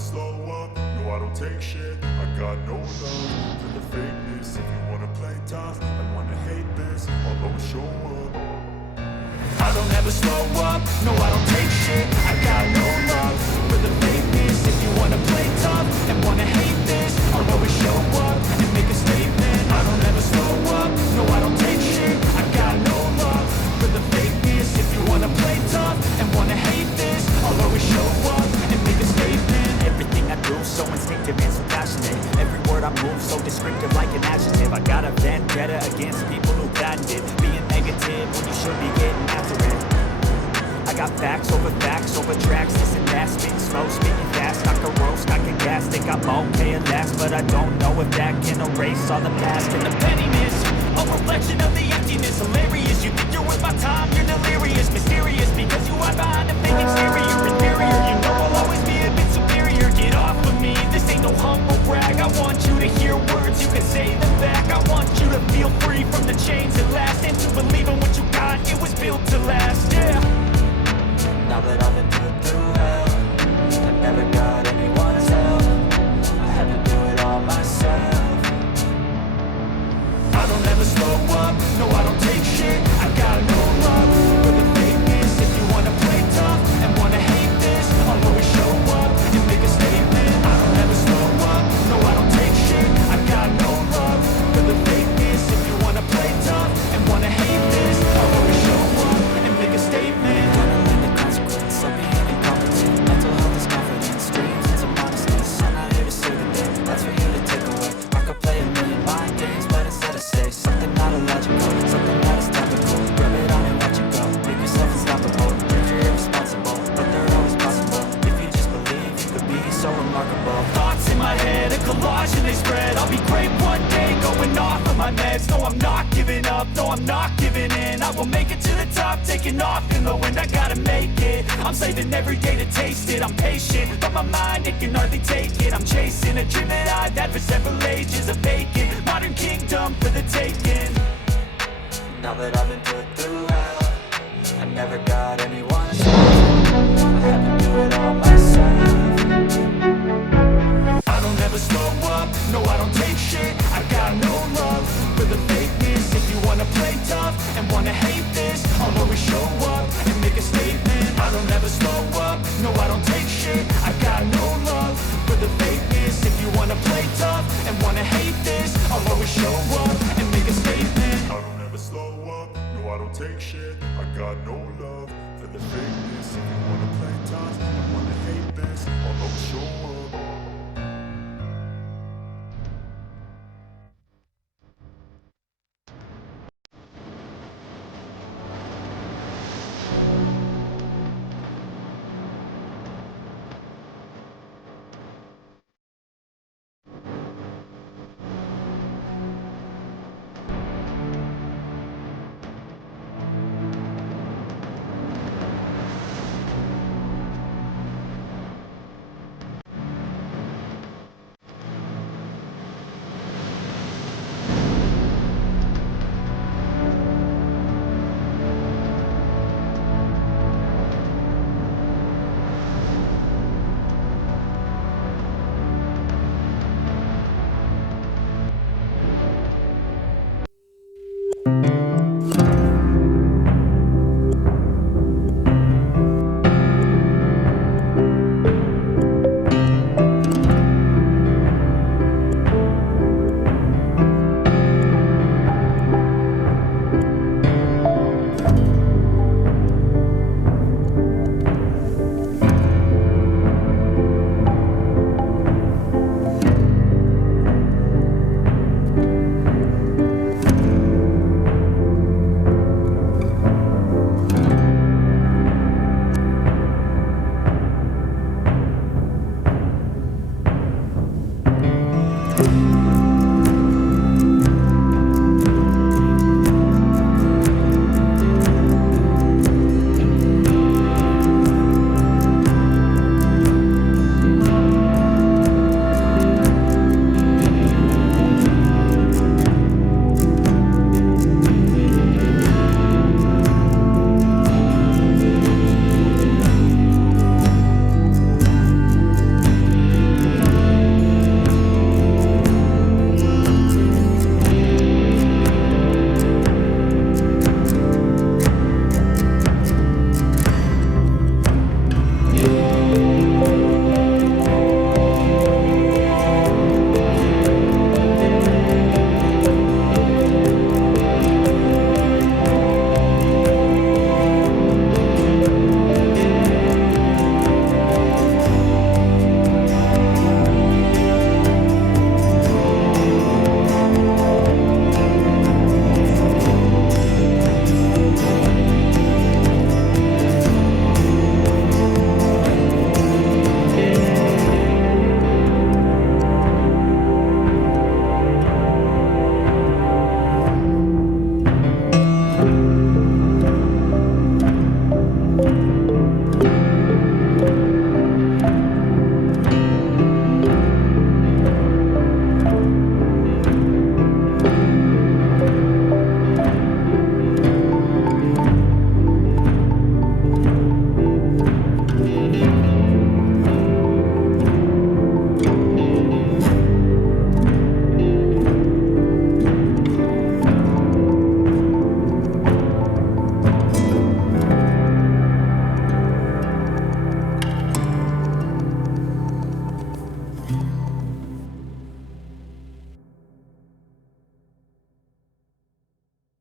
slow up, no I don't take shit. I got no love for the fakeness. If you wanna play tough and wanna hate this, I'll always show up. I don't ever slow up, no I don't take shit. I got no love for the fakeness. If you wanna play tough and wanna hate this, I'll always show up and make a statement. I don't ever slow up, no I don't take shit. I got no love for the fakeness. If you wanna play tough and wanna hate this, I'll always show up and make a statement. Everything I do so instinctive and so passionate. Every word I move so descriptive like an adjective. I got a vendetta against people who patented being negative when you should be getting after it. I got facts over tracks, this and that. Spitting slow, spitting fast, I can roast, I can gas. Think I'm okay at last, but I don't know if that can erase all the past. And the pettiness, a reflection of the emptiness. Hilarious, you think you're worth my time, you're delirious. Mysterious, because you hide behind a fake exterior. Inferior, you know I'll always be a bit superior. Get off of me, this ain't no humble brag. I want you to hear words, you can say them back. I want you to feel free from the chains at last, and to believe in what you got, it was built to last, yeah. Now that I've been put through hell, I never got anyone's help. I had to do it all myself. I don't ever slow up, no I don't take shit. I got no love for the fakeness. If you wanna play tough and wanna hate this, I'll always show up and make a statement. I don't ever slow up, no I don't take shit. I got no love for the fakeness. If you wanna play tough and wanna hate this, I'll always show up and make a statement. So being incompetent, mental health is confidence, dreams and some honesty. I'm not here to save the day, that's for you to take away. I could play a million mind games, but instead I say something not illogical, something that is topical. Rub it on and watch it go, make yourself unstoppable. Think you're irresponsible, but they're always possible. If you just believe, you could be so remarkable. Thoughts in my head, a collage and they spread. I'll be great one day, going off of my meds. No, I'm not giving up, no, I'm not giving in. I will make it to the top, taking off in the wind. I gotta make it, I'm saving every day to taste it. I'm patient, but my mind, it can hardly take it. I'm chasing a dream that I've had for several ages. A vacant, modern kingdom for the taking. Now that I've been put through hell, I never got anyone's help. I had to do it all myself. I don't ever slow up, no I don't take shit. I got no love for the fakeness. If you wanna play tough and wanna hate this, I'll always show up and make a statement. I don't ever slow up, no I don't take shit. I got no love for the fakeness. If you wanna play tough and wanna hate this, I'll always show up and make a statement. I don't ever slow up, no I don't take shit. I got no love for the fakeness. If you wanna play tough and wanna hate this, I'll always show up.